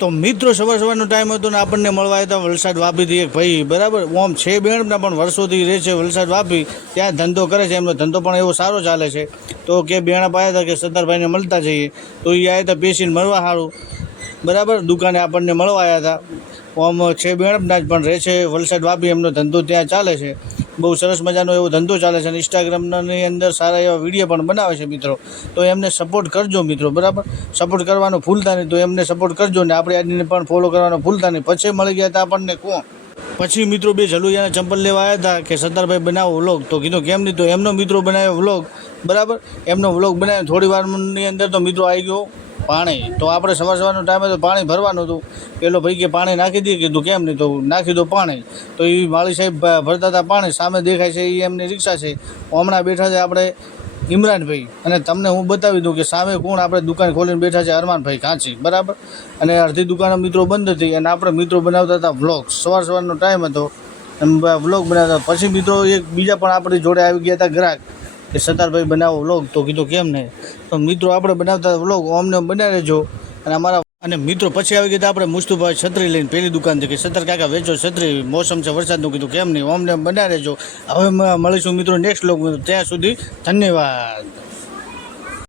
તો મિત્રો સવારનો ટાઈમ હતો ને આપણને મળવા આવ્યા હતા વલસાડ વાપીથી એક ભાઈ, બરાબર. ઓમ છે બેણના પણ વર્ષોથી રહે છે વલસાડ વાપી, ત્યાં ધંધો કરે છે. એમનો ધંધો પણ એવો સારો ચાલે છે. તો કે બેણા પાયા હતા કે સરદારભાઈને મળતા જઈએ, તો એ આવ્યા હતા પેશીને મળવા સારું, બરાબર. દુકાને આપણને મળવા આવ્યા હતા. ઓમ છે બેણના જ પણ રહે છે વલસાડ વાપી, એમનો ધંધો ત્યાં ચાલે છે. બહુ સરસ મજાનો એવો ધંધો ચાલે છે અને ઇન્સ્ટાગ્રામની અંદર સારા એવા વિડીયો પણ બનાવે છે મિત્રો. તો એમને સપોર્ટ કરજો મિત્રો, બરાબર. સપોર્ટ કરવાનો ભૂલતા નહીં, તો એમને સપોર્ટ કરજો ને આપણે આદમીને પણ ફોલો કરવાનો ભૂલતા નહીં. પછી મળી ગયા હતા આપણને કોણ, પછી મિત્રો બે ઝલુયાના ચંપલ લેવા આવ્યા હતા કે સરદારભાઈ બનાવો વ્લોગ. તો કીધું કેમ નહીં, તો એમનો મિત્રો બનાવ્યો વ્લોગ, બરાબર. એમનો વ્લોગ બનાવ્યો થોડી વારની અંદર તો મિત્રો આવી ગયો પાણી. તો આપણે સવારનો ટાઈમ હતો, પાણી ભરવાનું હતું. પેલો ભાઈ કે પાણી નાખી દઈએ, કીધું કેમ નહીં, તો નાખી દો પાણી. તો એ માળી સાહેબ ભરતા હતા પાણી, સામે દેખાય છે એ એમની રિક્ષા છે. હમણાં બેઠા છે આપણે ઇમરાનભાઈ, અને તમને હું બતાવી દઉં કે સામે કોણ આપણે દુકાન ખોલીને બેઠા છે, અરમાનભાઈ કાંચી, બરાબર. અને અડધી દુકાનો મિત્રો બંધ હતી અને આપણે મિત્રો બનાવતા હતા વ્લોગ. સવારનો ટાઈમ હતો એમ વ્લોગ બનાવતા. પછી મિત્રો એક બીજા પણ આપણી જોડે આવી ગયા હતા ગ્રાહક કે સરદારભાઈ બનાવો વ્લોગ. તો કીધું કેમ નહીં, તો મિત્રો આપણે બનાવતા વ્લોગ અમને બનાવી રહેજો. અને મિત્રો પછી આવી ગયા આપણે મુસ્તુભાઈ છત્રી લઈને પેલી દુકાનથી કે સરદાર કાકા વેચો છત્રી, મોસમ છે વરસાદનું. કીધું કેમ નહીં, અમને બનાવી રહેજો. હવે મળીશું મિત્રો નેક્સ્ટ વ્લોગ. ત્યાં સુધી ધન્યવાદ.